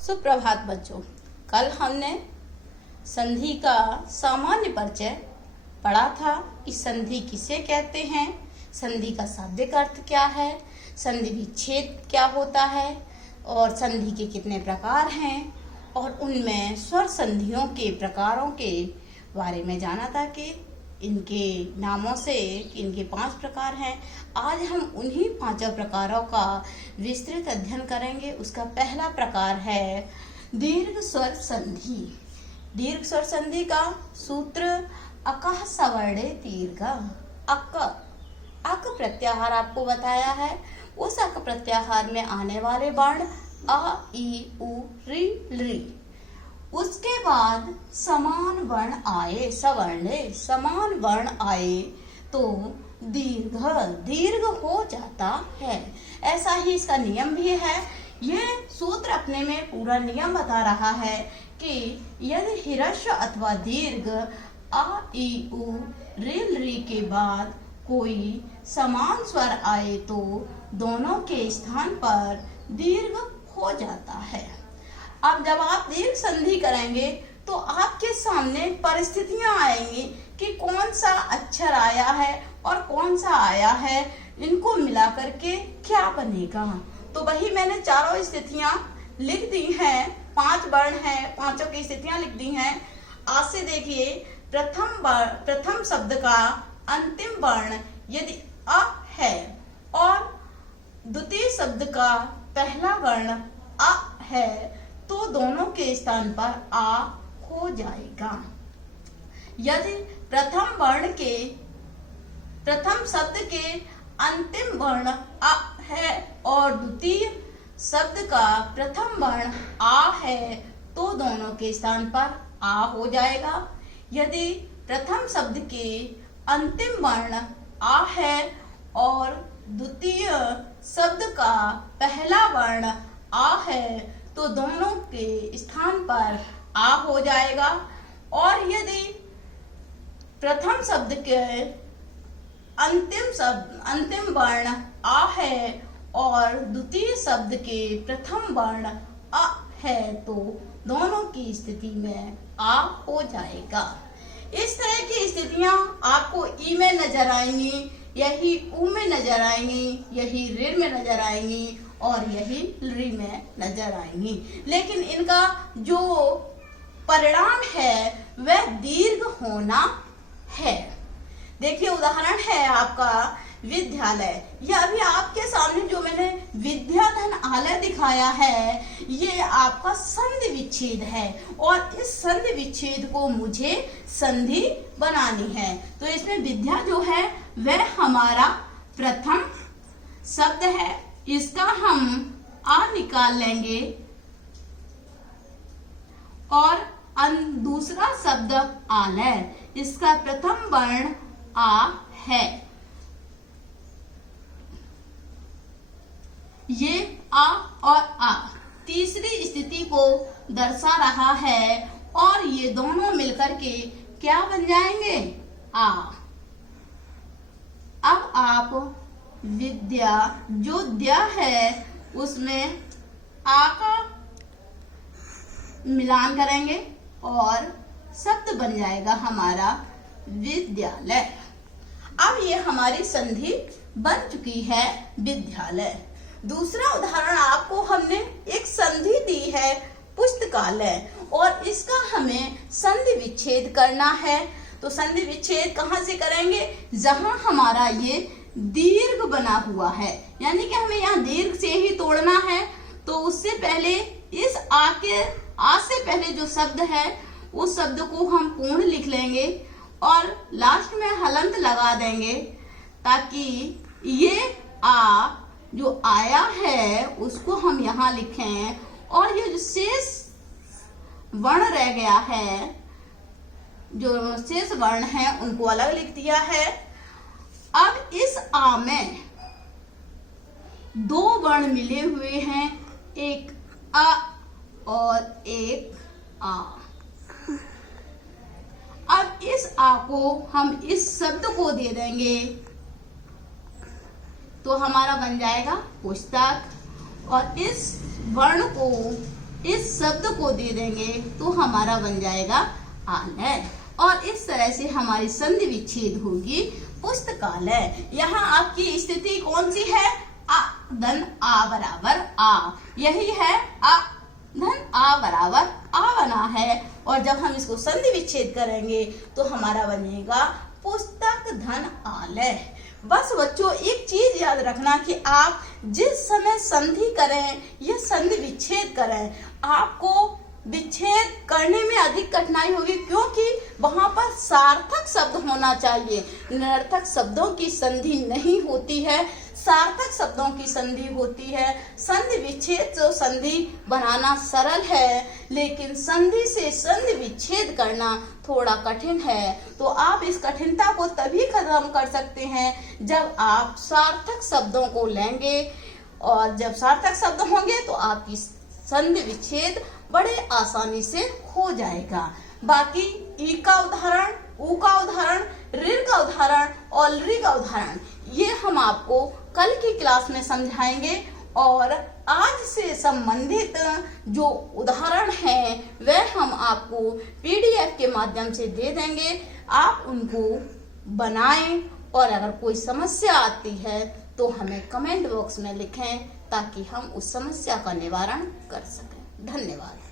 सुप्रभात बच्चों। कल हमने संधि का सामान्य परिचय पढ़ा था कि संधि किसे कहते हैं, संधि का शाब्दिक अर्थ क्या है, संधि विच्छेद क्या होता है और संधि के कितने प्रकार हैं और उनमें स्वर संधियों के प्रकारों के बारे में जाना था कि इनके नामों से इनके 5 प्रकार हैं। आज हम उन्हीं 5 प्रकारों का विस्तृत अध्ययन करेंगे। उसका पहला प्रकार है दीर्घ स्वर संधि। दीर्घ स्वर संधि का सूत्र अकः सवर्णे दीर्घ। अक प्रत्याहार आपको बताया है। उस अक प्रत्याहार में आने वाले वर्ण अ, ई, उ, ऋ, लृ। उसके बाद समान वर्ण आए, सवर्णे समान वर्ण आए तो दीर्घ हो जाता है। ऐसा ही इसका नियम भी है। यह सूत्र अपने में पूरा नियम बता रहा है कि यदि ह्रस्व अथवा दीर्घ अ, ई, उ, ऋ, लृ के बाद कोई समान स्वर आए तो दोनों के स्थान पर दीर्घ हो जाता है। अब जब आप दीर्घ संधि करेंगे तो आपके सामने परिस्थितियां आएंगी कि कौन सा अक्षर आया है और कौन सा आया है, इनको मिला करके क्या बनेगा। तो वही मैंने चारों स्थितियां लिख दी हैं। 5 वर्ण हैं, 5 की स्थितियां लिख दी हैं। आज से देखिए, प्रथम शब्द का अंतिम वर्ण यदि अ है और द्वितीय शब्द का पहला वर्ण अ है तो दोनों के स्थान पर आ हो जाएगा। यदि प्रथम शब्द के अंतिम वर्ण अ है और द्वितीय शब्द का प्रथम वर्ण आ है तो दोनों के स्थान पर आ हो जाएगा। यदि प्रथम शब्द के अंतिम वर्ण आ है और द्वितीय शब्द का पहला वर्ण आ है तो दोनों के स्थान पर आ हो जाएगा। और यदि प्रथम शब्द के अंतिम वर्ण आ है और द्वितीय शब्द के प्रथम वर्ण अ है तो दोनों की स्थिति में आ हो जाएगा। इस तरह की स्थितियां आपको ई में नजर आएंगी, यही उ में नजर आएंगी, यही ऋ में नजर आएंगी और यही लृ में नजर आएंगी। लेकिन इनका जो परिणाम है वह दीर्घ होना है। देखिए, उदाहरण है आपका विद्यालय। यह अभी आपके सामने जो मैंने विद्याधन आलय दिखाया है, ये आपका संधि विच्छेद है और इस संधि विच्छेद को मुझे संधि बनानी है। तो इसमें विद्या जो है वह हमारा प्रथम शब्द है। इसका हम आ निकाल लेंगे और दूसरा शब्द आलय, इसका प्रथम वर्ण आ है। ये आ और आ तीसरी स्थिति को दर्शा रहा है और ये दोनों मिलकर के क्या बन जाएंगे? आ। अब आप विद्या जो द्या है उसमें आ का मिलान करेंगे और शब्द बन जाएगा हमारा विद्यालय। अब ये हमारी संधि बन चुकी है विद्यालय। दूसरा उदाहरण आपको हमने एक संधि दी है पुस्तकालय और इसका हमें संधि विच्छेद करना है। तो संधि विच्छेद कहाँ से करेंगे? जहां हमारा ये दीर्घ बना हुआ है, यानी कि हमें यहाँ दीर्घ से ही तोड़ना है। तो उससे पहले इस आ से पहले जो शब्द है उस शब्द को हम पूर्ण लिख लेंगे और लास्ट में हलंत लगा देंगे ताकि ये आ जो आया है उसको हम यहाँ लिखें और ये जो शेष वर्ण रह गया है, जो शेष वर्ण है उनको अलग लिख दिया है। अब इस आ में 2 वर्ण मिले हुए हैं, एक अ और एक आ। अब इस आ को हम इस शब्द को दे देंगे तो हमारा बन जाएगा पुस्तक और इस वर्ण को इस शब्द को दे देंगे तो हमारा बन जाएगा आलय। और इस तरह से हमारी संधि विच्छेद होगी पुस्तकालय। यहाँ आपकी स्थिति कौन सी है? आ धन आ बराबर आ, यही है आ धन आ बराबर आ बना है। और जब हम इसको संधि विच्छेद करेंगे तो हमारा बनेगा पुस्तक धन आलय। बस बच्चों एक चीज याद रखना कि आप जिस समय संधि करें या संधि विच्छेद करें, आपको विच्छेद करने में अधिक कठिनाई होगी, क्योंकि वहां पर सार्थक शब्द होना चाहिए। निरर्थक शब्दों की संधि नहीं होती है, सार्थक शब्दों की संधि होती है। संधि विच्छेद जो संधि बनाना सरल है, लेकिन संधि से संधि विच्छेद करना थोड़ा कठिन है। तो आप इस कठिनता को तभी खत्म कर सकते हैं जब आप सार्थक शब्दों को लेंगे, और जब सार्थक शब्द होंगे तो आपकी संधि विच्छेद बड़े आसानी से हो जाएगा। बाकी ई का उदाहरण, ऊ का उदाहरण, ऋण का उदाहरण और ऋ का उदाहरण ये हम आपको कल की क्लास में समझाएंगे। और आज से संबंधित जो उदाहरण हैं वह हम आपको पीडीएफ के माध्यम से दे देंगे। आप उनको बनाएं, और अगर कोई समस्या आती है तो हमें कमेंट बॉक्स में लिखें ताकि हम उस समस्या का निवारण कर सकें। धन्यवाद।